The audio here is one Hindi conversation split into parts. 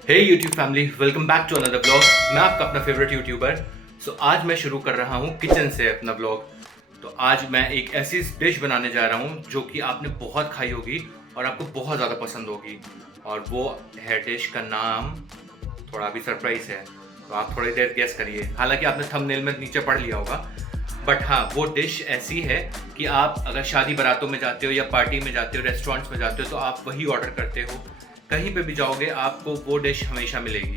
Hey YouTube family, welcome back to another blog. मैं आपका अपना फेवरेट यूट्यूबर। आज मैं शुरू कर रहा हूँ किचन से अपना ब्लॉग। तो आज मैं एक ऐसी डिश बनाने जा रहा हूँ जो कि आपने बहुत खाई होगी और आपको बहुत ज़्यादा पसंद होगी। और वो है डिश का नाम थोड़ा अभी सरप्राइज है, तो आप थोड़ी देर गेस करिए। हालांकि आपने थंबनेल में नीचे पढ़ लिया होगा, बट हाँ, वो डिश ऐसी है कि आप अगर शादी बारातों में जाते हो या पार्टी में जाते हो, रेस्टोरेंट्स में जाते हो, तो आप वही ऑर्डर करते हो। कहीं पे भी जाओगे आपको वो डिश हमेशा मिलेगी।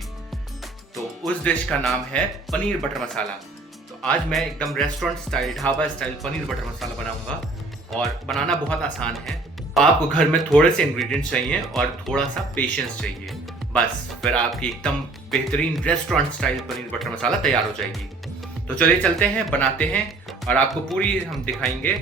तो उस डिश का नाम है पनीर बटर मसाला। तो आज मैं एकदम restaurant style, dhaba style paneer butter masala बनाऊंगा और बनाना बहुत आसान है। आपको घर में थोड़े से इंग्रेडिएंट्स चाहिए और थोड़ा सा पेशेंस चाहिए, बस फिर आपकी एकदम बेहतरीन रेस्टोरेंट स्टाइल पनीर बटर मसाला तैयार हो जाएगी। तो चलिए चलते हैं, बनाते हैं और आपको पूरी हम दिखाएंगे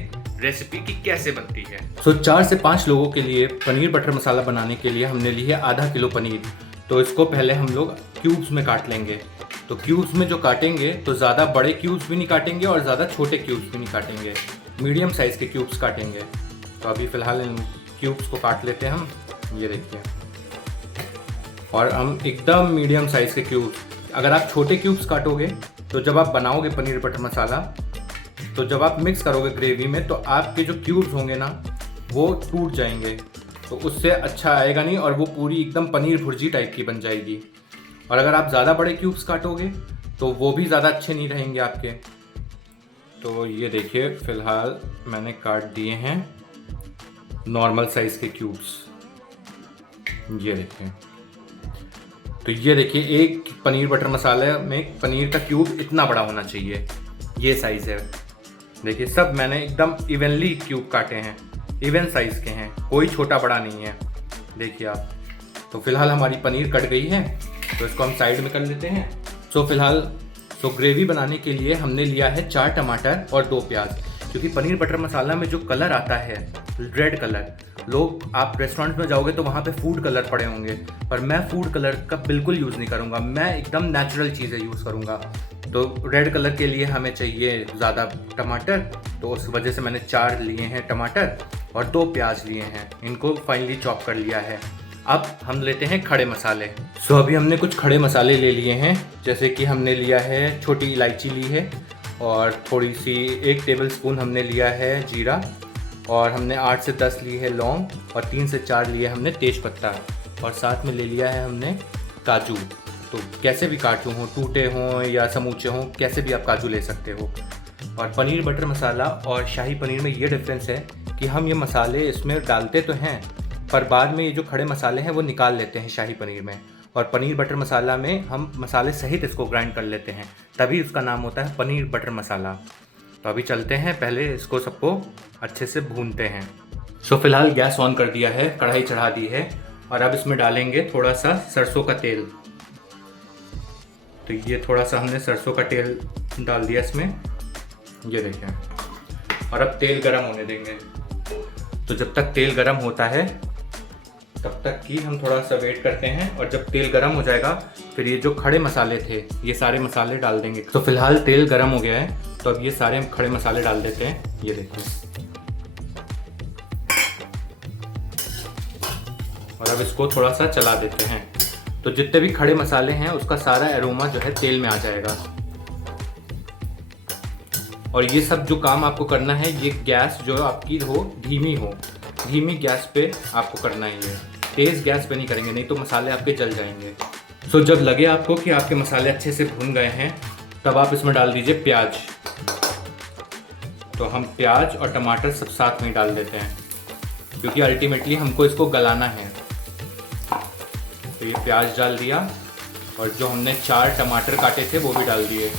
रेसिपी की कैसे बनती है। 4 से 5 लोगों के लिए पनीर बटर मसाला बनाने के लिए हमने ली है आधा किलो पनीर। तो इसको पहले हम लोग क्यूब्स में काट लेंगे। तो क्यूब्स में जो काटेंगे तो ज़्यादा बड़े क्यूब्स भी नहीं काटेंगे और ज़्यादा छोटे क्यूब्स भी नहीं काटेंगे, मीडियम साइज़ के क्यूब्स काटेंगे। तो अभी फ़िलहाल इन क्यूब्स को काट लेते हैं हम, ये देखिए। और हम एकदम मीडियम साइज़ के क्यूब्स, अगर आप छोटे क्यूब्स काटोगे तो जब आप बनाओगे पनीर बटर मसाला, तो जब आप मिक्स करोगे ग्रेवी में, तो आपके जो क्यूब्स होंगे ना वो टूट जाएंगे, तो उससे अच्छा आएगा नहीं और वो पूरी एकदम पनीर भुर्जी टाइप की बन जाएगी। और अगर आप ज़्यादा बड़े क्यूब्स काटोगे तो वो भी ज़्यादा अच्छे नहीं रहेंगे आपके। तो ये देखिए, फ़िलहाल मैंने काट दिए हैं नॉर्मल साइज़ के क्यूब्स, ये देखिए। तो ये देखिए, एक पनीर बटर मसाले में पनीर का क्यूब इतना बड़ा होना चाहिए, ये साइज़ है। देखिए, सब मैंने एकदम इवनली क्यूब काटे हैं, इवन साइज़ के हैं, कोई छोटा बड़ा नहीं है, देखिए आप। तो फिलहाल हमारी पनीर कट गई है, तो इसको हम साइड में कर लेते हैं। फिलहाल ग्रेवी बनाने के लिए हमने लिया है 4 टमाटर और 2 प्याज। क्योंकि पनीर बटर मसाला में जो कलर आता है रेड कलर, लोग आप रेस्टोरेंट में जाओगे तो वहाँ पे फूड कलर पड़े होंगे, पर मैं फूड कलर का बिल्कुल यूज़ नहीं करूँगा, मैं एकदम नेचुरल चीज़ें यूज़ करूँगा। तो रेड कलर के लिए हमें चाहिए ज़्यादा टमाटर, तो उस वजह से मैंने 4 लिए हैं टमाटर और 2 प्याज लिए हैं, इनको फाइनली चॉप कर लिया है। अब हम लेते हैं खड़े मसाले। अभी हमने कुछ खड़े मसाले ले लिए हैं, जैसे कि हमने लिया है छोटी इलायची ली है, और थोड़ी सी 1 टेबलस्पून हमने लिया है जीरा, और हमने 8 से 10 ली है लौंग, और 3 से 4 लिए हमने तेज पत्ता, और साथ में ले लिया है हमने काजू। तो कैसे भी काजू हों, टूटे हों या समूचे हों, कैसे भी आप काजू ले सकते हो। और पनीर बटर मसाला और शाही पनीर में ये डिफरेंस है कि हम ये मसाले इसमें डालते तो हैं, पर बाद में ये जो खड़े मसाले हैं वो निकाल लेते हैं शाही पनीर में, और पनीर बटर मसाला में हम मसाले सहित इसको ग्राइंड कर लेते हैं, तभी उसका नाम होता है पनीर बटर मसाला। तो अभी चलते हैं, पहले इसको सबको अच्छे से भूनते हैं। फिलहाल गैस ऑन कर दिया है, कढ़ाई चढ़ा दी है, और अब इसमें डालेंगे थोड़ा सा सरसों का तेल। तो ये थोड़ा सा हमने सरसों का तेल डाल दिया इसमें, ये देखिए। और अब तेल गरम होने देंगे। तो जब तक तेल गरम होता है तब तक की हम थोड़ा सा वेट करते हैं, और जब तेल गरम हो जाएगा फिर ये जो खड़े मसाले थे ये सारे मसाले डाल देंगे। तो फिलहाल तेल गरम हो गया है, तो अब ये सारे हम खड़े मसाले डाल देते हैं, ये देखिए। और अब इसको थोड़ा सा चला देते हैं, तो जितने भी खड़े मसाले हैं उसका सारा एरोमा जो है तेल में आ जाएगा। और ये सब जो काम आपको करना है, ये गैस जो आपकी हो धीमी हो, धीमी गैस पे आपको करना है, ये तेज़ गैस पे नहीं करेंगे, नहीं तो मसाले आपके जल जाएंगे। जब लगे आपको कि आपके मसाले अच्छे से भून गए हैं, तब आप इसमें डाल दीजिए प्याज। तो हम प्याज और टमाटर सब साथ में डाल देते हैं, क्योंकि अल्टीमेटली हमको इसको गलाना है। तो ये प्याज डाल दिया, और जो हमने 4 टमाटर काटे थे वो भी डाल दिए।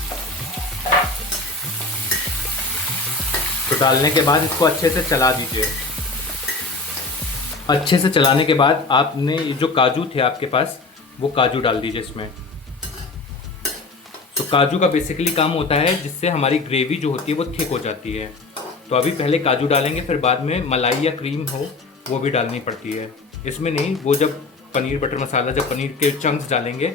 तो डालने के बाद इसको अच्छे से चला दीजिए। अच्छे से चलाने के बाद आपने ये जो काजू थे आपके पास, वो काजू डाल दीजिए इसमें। तो काजू का बेसिकली काम होता है जिससे हमारी ग्रेवी जो होती है वो थिक हो जाती है। तो अभी पहले काजू डालेंगे, फिर बाद में मलाई या क्रीम हो वो भी डालनी पड़ती है। इसमें नहीं, वो जब पनीर बटर मसाला, जब पनीर के चंक्स डालेंगे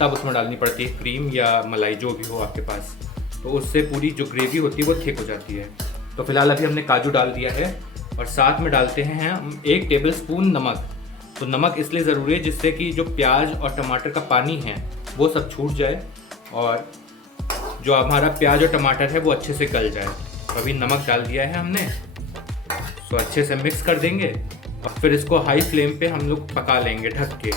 तब उसमें डालनी पड़ती है क्रीम या मलाई, जो भी हो आपके पास। तो उससे पूरी जो ग्रेवी होती है वो थिक हो जाती है। तो फिलहाल अभी हमने काजू डाल दिया है, और साथ में डालते हैं हम 1 टेबलस्पून नमक। तो नमक इसलिए ज़रूरी है जिससे कि जो प्याज और टमाटर का पानी है वो सब छूट जाए और जो हमारा प्याज और टमाटर है वो अच्छे से गल जाए। तो अभी नमक डाल दिया है हमने, तो अच्छे से मिक्स कर देंगे और फिर इसको हाई फ्लेम पे हम लोग पका लेंगे ढक के।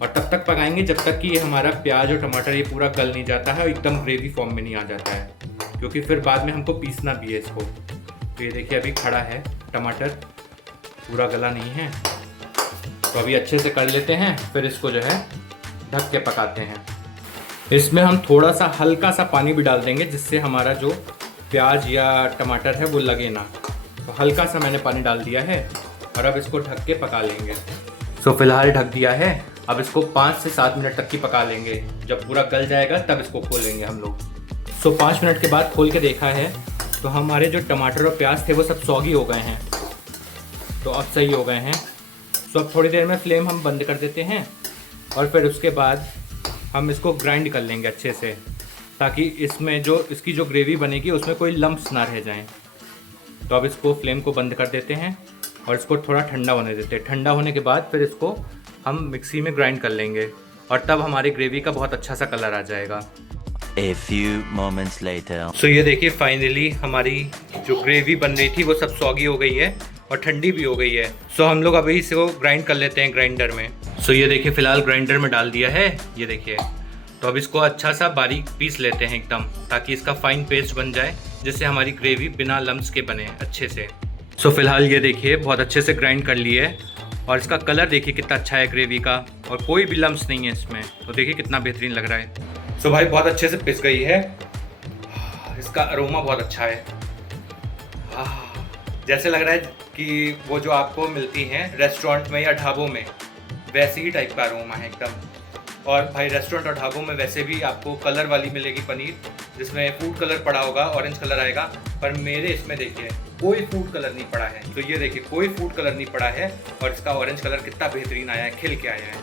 और तब तक पकाएंगे जब तक कि ये हमारा प्याज और टमाटर ये पूरा गल नहीं जाता है और एकदम ग्रेवी फॉर्म में नहीं आ जाता है, क्योंकि फिर बाद में हमको पीसना भी है इसको। तो ये देखिए अभी खड़ा है, टमाटर पूरा गला नहीं है, तो अभी अच्छे से कर लेते हैं, फिर इसको जो है ढक के पकाते हैं। इसमें हम थोड़ा सा हल्का सा पानी भी डाल देंगे जिससे हमारा जो प्याज या टमाटर है वो लगे ना। तो हल्का सा मैंने पानी डाल दिया है और अब इसको ढक के पका लेंगे। तो फिलहाल ढक दिया है, अब इसको 5 से 7 मिनट तक की पका लेंगे। जब पूरा गल जाएगा तब इसको खोलेंगे हम लोग। 5 मिनट के बाद खोल के देखा है तो हमारे जो टमाटर और प्याज थे वो सब सौगी हो गए हैं, तो अब सही हो गए हैं। अब थोड़ी देर में फ्लेम हम बंद कर देते हैं और फिर उसके बाद हम इसको ग्राइंड कर लेंगे अच्छे से, ताकि इसमें जो इसकी जो ग्रेवी बनेगी उसमें कोई लम्प्स ना रह जाएं। तो अब इसको फ्लेम को बंद कर देते हैं और इसको थोड़ा ठंडा होने देते हैं। ठंडा होने के बाद फिर इसको हम मिक्सी में ग्राइंड कर लेंगे और तब हमारी ग्रेवी का बहुत अच्छा सा कलर आ जाएगा। A few moments later. ये देखिए फाइनली हमारी जो ग्रेवी बन रही थी वो सब सौगी हो गई है और ठंडी भी हो गई है। हम लोग अभी इसको ग्राइंड कर लेते हैं ग्राइंडर में। ये देखिए फ़िलहाल ग्राइंडर में डाल दिया है, ये देखिए। तो अब इसको अच्छा सा बारीक पीस लेते हैं एकदम, ताकि इसका फाइन पेस्ट बन जाए, जिससे हमारी ग्रेवी बिना लम्स के बने अच्छे से। फ़िलहाल ये देखिए बहुत अच्छे से ग्राइंड कर लिए है और इसका कलर देखिए कितना अच्छा है ग्रेवी का, और कोई भी लम्स नहीं है इसमें। तो देखिए कितना बेहतरीन लग रहा है। भाई बहुत अच्छे से पिस गई है, इसका अरोमा बहुत अच्छा है। जैसे लग रहा है कि वो जो आपको मिलती हैं रेस्टोरेंट में या ढाबों में, वैसे ही टाइप का अरोमा है एकदम। और भाई रेस्टोरेंट और ढाबों में वैसे भी आपको कलर वाली मिलेगी पनीर, जिसमें फूड कलर पड़ा होगा, ऑरेंज कलर आएगा, पर मेरे इसमें देखिए कोई फूड कलर नहीं पड़ा है। तो ये देखिए कोई फूड कलर नहीं पड़ा है और इसका ऑरेंज कलर कितना बेहतरीन आया है, खिल के आया है।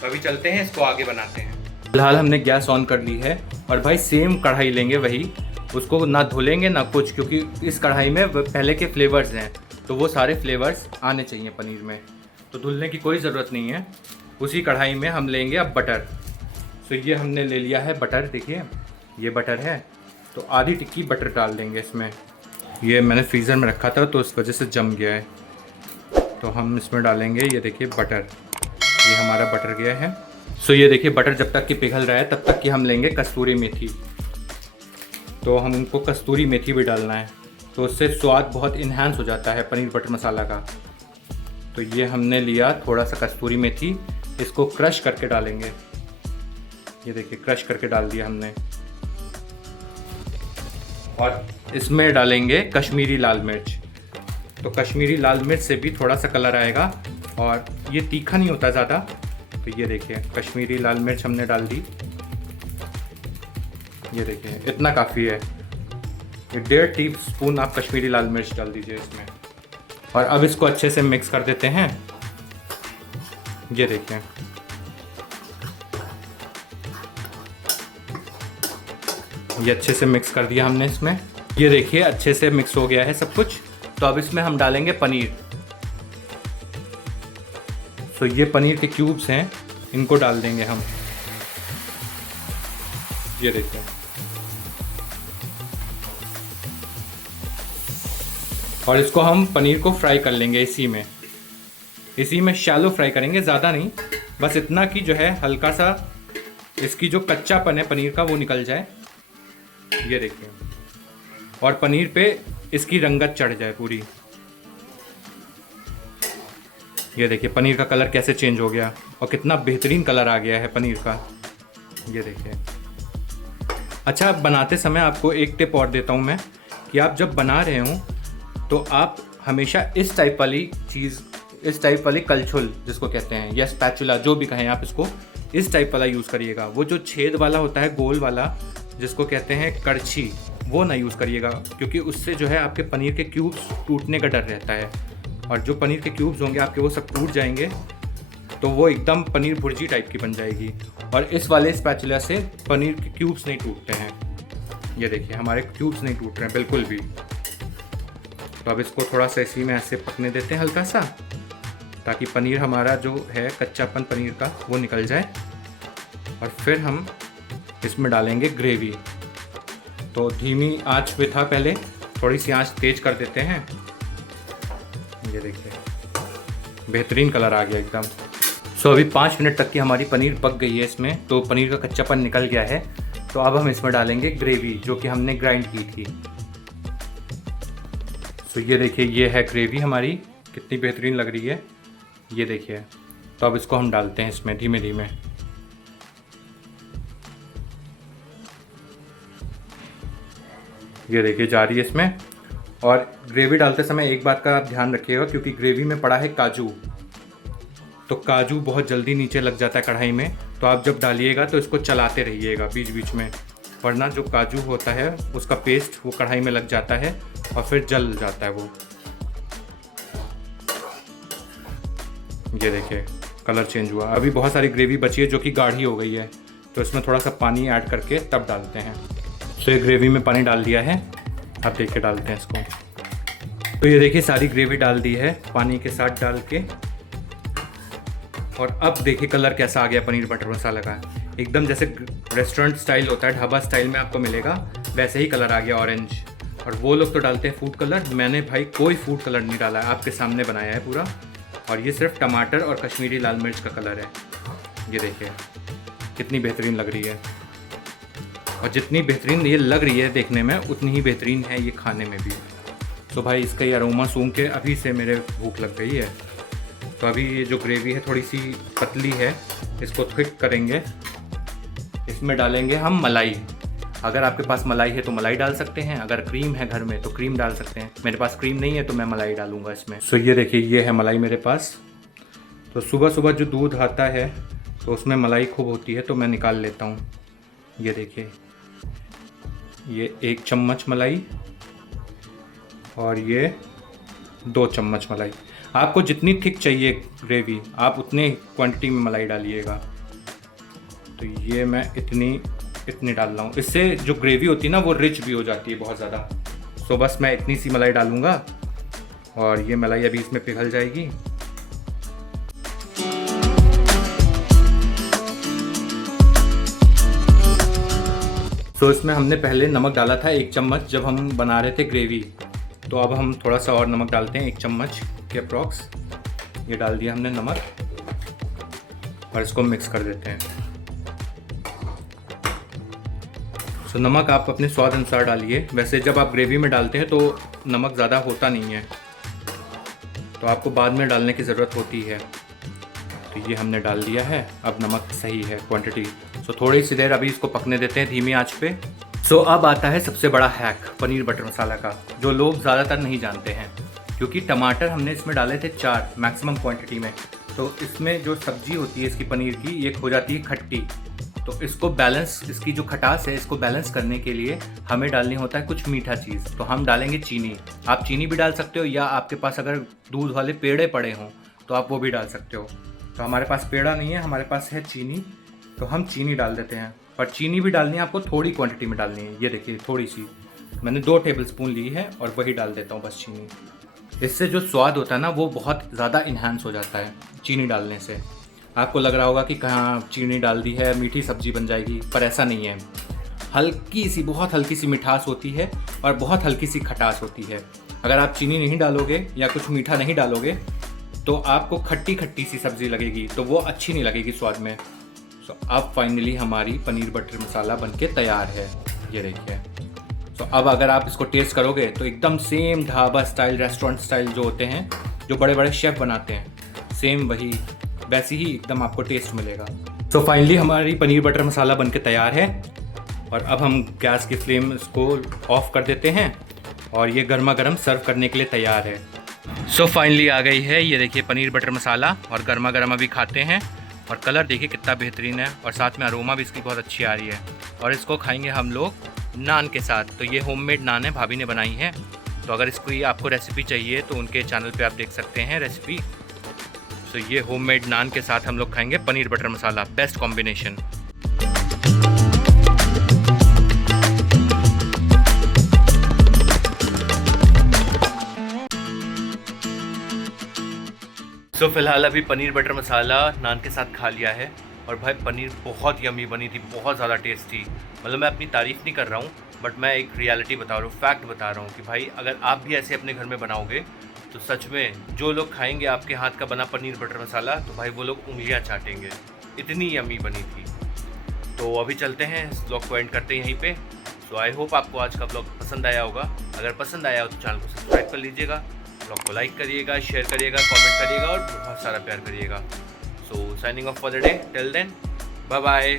तो अभी चलते हैं, इसको आगे बनाते हैं। फिलहाल हमने गैस ऑन कर ली है और भाई सेम कढ़ाई लेंगे, वही उसको ना धुलेंगे ना कुछ, क्योंकि इस कढ़ाई में पहले के फ्लेवर्स हैं, तो वो सारे फ्लेवर्स आने चाहिए पनीर में, तो धुलने की कोई ज़रूरत नहीं है। उसी कढ़ाई में हम लेंगे अब बटर। ये हमने ले लिया है बटर, देखिए ये बटर है, तो आधी टिक्की बटर डाल देंगे इसमें। ये मैंने फ्रीज़र में रखा था तो इस वजह से जम गया है। तो हम इसमें डालेंगे, ये देखिए बटर, ये हमारा बटर गया है। ये देखिए बटर जब तक कि पिघल रहा है तब तक कि हम लेंगे कस्तूरी मेथी। तो हमको कस्तूरी मेथी भी डालना है, तो उससे स्वाद बहुत इन्हांस हो जाता है पनीर बटर मसाला का। तो ये हमने लिया थोड़ा सा कस्तूरी मेथी, इसको क्रश करके डालेंगे। ये देखिए क्रश करके डाल दिया हमने। और इसमें डालेंगे कश्मीरी लाल मिर्च। तो कश्मीरी लाल मिर्च से भी थोड़ा सा कलर आएगा और ये तीखा नहीं होता ज़्यादा। तो ये देखिए कश्मीरी लाल मिर्च हमने डाल दी, ये देखिए इतना काफ़ी है। ये 1.5 टीस्पून आप कश्मीरी लाल मिर्च डाल दीजिए इसमें। और अब इसको अच्छे से मिक्स कर देते हैं। ये देखिए ये अच्छे से मिक्स कर दिया हमने इसमें। ये देखिए अच्छे से मिक्स हो गया है सब कुछ। तो अब इसमें हम डालेंगे पनीर। तो ये पनीर के क्यूब्स हैं, इनको डाल देंगे हम। ये देखिए और इसको हम पनीर को फ्राई कर लेंगे इसी में शैलो फ्राई करेंगे, ज़्यादा नहीं, बस इतना कि जो है हल्का सा इसकी जो कच्चापन है पनीर का वो निकल जाए। ये देखिए, और पनीर पे इसकी रंगत चढ़ जाए पूरी। ये देखिए पनीर का कलर कैसे चेंज हो गया और कितना बेहतरीन कलर आ गया है पनीर का। ये देखिए। अच्छा, बनाते समय आपको एक टिप और देता हूँ मैं, कि आप जब बना रहे हों तो आप हमेशा इस टाइप वाली चीज़, इस टाइप वाली कलछुल जिसको कहते हैं, या स्पैचुला जो भी कहें आप, इसको इस टाइप वाला यूज़ करिएगा। वो जो छेद वाला होता है, गोल वाला, जिसको कहते हैं कड़छी, वो ना यूज़ करिएगा, क्योंकि उससे जो है आपके पनीर के क्यूब्स टूटने का डर रहता है। और जो पनीर के क्यूब्स होंगे आपके वो सब टूट जाएंगे, तो वो एकदम पनीर भुर्जी टाइप की बन जाएगी। और इस वाले स्पैचुला से पनीर के क्यूब्स नहीं टूटते हैं। ये देखिए हमारे क्यूब्स नहीं टूट रहे हैं बिल्कुल भी। तो अब इसको थोड़ा सा इसी में ऐसे पकने देते हैं हल्का सा। ताकि पनीर हमारा जो है कच्चापन पनीर का वो निकल जाए। और फिर हम इसमें डालेंगे ग्रेवी। तो धीमी आंच पे था पहले, थोड़ी सी आंच तेज कर देते हैं। ये देखिए बेहतरीन कलर आ गया एकदम। सो अभी 5 मिनट तक की हमारी पनीर पक गई है इसमें, तो पनीर का कच्चापन निकल गया है। तो अब हम इसमें डालेंगे ग्रेवी जो कि हमने ग्राइंड की थी। सो ये देखिए ये है ग्रेवी हमारी, कितनी बेहतरीन लग रही है, ये देखिए। तो अब इसको हम डालते हैं इसमें धीमे धीमे। ये देखिए जा रही है इसमें। और ग्रेवी डालते समय एक बात का आप ध्यान रखिएगा, क्योंकि ग्रेवी में पड़ा है काजू, तो काजू बहुत जल्दी नीचे लग जाता है कढ़ाई में। तो आप जब डालिएगा तो इसको चलाते रहिएगा बीच बीच में, वरना जो काजू होता है उसका पेस्ट वो कढ़ाई में लग जाता है और फिर जल जाता है वो। ये देखिए कलर चेंज हुआ। अभी बहुत सारी ग्रेवी बची है जो कि गाढ़ी हो गई है, तो इसमें थोड़ा सा पानी ऐड करके तब डालते हैं। तो ये ग्रेवी में पानी डाल दिया है, अब देख के डालते हैं इसको। तो ये देखिए सारी ग्रेवी डाल दी है पानी के साथ डाल के। और अब देखिए कलर कैसा आ गया पनीर बटर मसाला का, एकदम जैसे रेस्टोरेंट स्टाइल होता है, ढाबा स्टाइल में आपको मिलेगा वैसे ही कलर आ गया ऑरेंज। और वो लोग तो डालते हैं फूड कलर, मैंने भाई कोई फूड कलर नहीं डाला है, आपके सामने बनाया है पूरा। और ये सिर्फ टमाटर और कश्मीरी लाल मिर्च का कलर है। ये देखिए कितनी बेहतरीन लग रही है, और जितनी बेहतरीन ये लग रही है देखने में उतनी ही बेहतरीन है ये खाने में भी। तो भाई इसका ये अरोमा सूंघ के अभी से मेरे भूख लग गई है। तो अभी ये जो ग्रेवी है थोड़ी सी पतली है, इसको थिक करेंगे। इसमें डालेंगे हम मलाई। अगर आपके पास मलाई है तो मलाई डाल सकते हैं, अगर क्रीम है घर में तो क्रीम डाल सकते हैं। मेरे पास क्रीम नहीं है तो मैं मलाई डालूंगा इसमें। सो ये देखिए ये है मलाई मेरे पास। तो सुबह सुबह जो दूध आता है तो उसमें मलाई खूब होती है, तो मैं निकाल लेता हूँ। ये देखिए ये 1 चम्मच मलाई और ये 2 चम्मच मलाई। आपको जितनी थिक चाहिए ग्रेवी आप उतने क्वांटिटी में मलाई डालिएगा। तो ये मैं इतनी डाल रहा हूँ, इससे जो ग्रेवी होती है ना वो रिच भी हो जाती है बहुत ज़्यादा। तो बस मैं इतनी सी मलाई डालूँगा और ये मलाई अभी इसमें पिघल जाएगी। तो इसमें हमने पहले नमक डाला था 1 चम्मच जब हम बना रहे थे ग्रेवी, तो अब हम थोड़ा सा और नमक डालते हैं 1 चम्मच के अप्रॉक्स। ये डाल दिया हमने नमक और इसको मिक्स कर देते हैं। तो नमक आप अपने स्वाद अनुसार डालिए, वैसे जब आप ग्रेवी में डालते हैं तो नमक ज़्यादा होता नहीं है, तो आपको बाद में डालने की ज़रूरत होती है। तो ये हमने डाल दिया है, अब नमक सही है क्वांटिटी। सो थोड़ी सी देर अभी इसको पकने देते हैं धीमी आंच पे। सो अब आता है सबसे बड़ा हैक पनीर बटर मसाला का, जो लोग ज़्यादातर नहीं जानते हैं। क्योंकि टमाटर हमने इसमें डाले थे 4 मैक्सिमम क्वांटिटी में, तो इसमें जो सब्जी होती है इसकी पनीर की ये हो जाती है खट्टी। तो इसको बैलेंस, इसकी जो खटास है इसको बैलेंस करने के लिए हमें डालनी होता है कुछ मीठा चीज़। तो हम डालेंगे चीनी। आप चीनी भी डाल सकते हो, या आपके पास अगर दूध वाले पेड़े पड़े हों तो आप वो भी डाल सकते हो। तो हमारे पास पेड़ा नहीं है, हमारे पास है चीनी, तो हम चीनी डाल देते हैं। पर चीनी भी डालनी है आपको, थोड़ी क्वांटिटी में डालनी है। ये देखिए थोड़ी सी मैंने 2 टेबलस्पून ली है और वही डाल देता हूँ बस चीनी। इससे जो स्वाद होता है ना वो बहुत ज़्यादा इन्हांस हो जाता है चीनी डालने से। आपको लग रहा होगा कि कहाँ चीनी डाल दी है मीठी सब्जी बन जाएगी, पर ऐसा नहीं है। हल्की सी, बहुत हल्की सी मिठास होती है और बहुत हल्की सी खटास होती है। अगर आप चीनी नहीं डालोगे या कुछ मीठा नहीं डालोगे तो आपको खट्टी खट्टी सी सब्ज़ी लगेगी, तो वो अच्छी नहीं लगेगी स्वाद में। सो अब फाइनली हमारी पनीर बटर मसाला बनके तैयार है। ये देखिए। तो अब अगर आप इसको टेस्ट करोगे तो एकदम same dhaba style, restaurant style जो होते हैं, जो बड़े बड़े शेफ़ बनाते हैं, सेम वही वैसी ही एकदम आपको टेस्ट मिलेगा। तो फाइनली हमारी पनीर बटर मसाला बनके तैयार है और अब हम गैस की फ्लेम इसको ऑफ कर देते हैं और ये गर्मा गर्म सर्व करने के लिए तैयार है। सो फाइनली आ गई है, ये देखिए पनीर बटर मसाला, और गर्मा गर्म अभी खाते हैं। और कलर देखिए कितना बेहतरीन है, और साथ में अरोमा भी इसकी बहुत अच्छी आ रही है। और इसको खाएंगे हम लोग नान के साथ। तो ये होममेड नान है, भाभी ने बनाई है। तो अगर इसकी आपको रेसिपी चाहिए तो उनके चैनल पे आप देख सकते हैं रेसिपी। तो ये होममेड नान के साथ हम लोग खाएंगे पनीर बटर मसाला, बेस्ट कॉम्बिनेशन। सो फिलहाल अभी पनीर बटर मसाला नान के साथ खा लिया है और भाई पनीर बहुत यमी बनी थी, बहुत ज़्यादा टेस्टी। मतलब मैं अपनी तारीफ़ नहीं कर रहा हूँ, बट मैं एक रियलिटी बता रहा हूँ, फैक्ट बता रहा हूँ कि भाई अगर आप भी ऐसे अपने घर में बनाओगे तो सच में जो लोग खाएंगे आपके हाथ का बना पनीर बटर मसाला तो भाई वो लोग उंगलियां चाटेंगे, इतनी यमी बनी थी। तो अभी चलते हैं, इस ब्लॉग को एंड करते हैं यहीं पे। सो आई होप आपको आज का ब्लॉग पसंद आया होगा। अगर पसंद आया हो तो चैनल को सब्सक्राइब कर लीजिएगा, ब्लॉग को लाइक करिएगा, शेयर करिएगा, कमेंट करिएगा और बहुत सारा प्यार करिएगा। So signing off for the day, till then bye bye.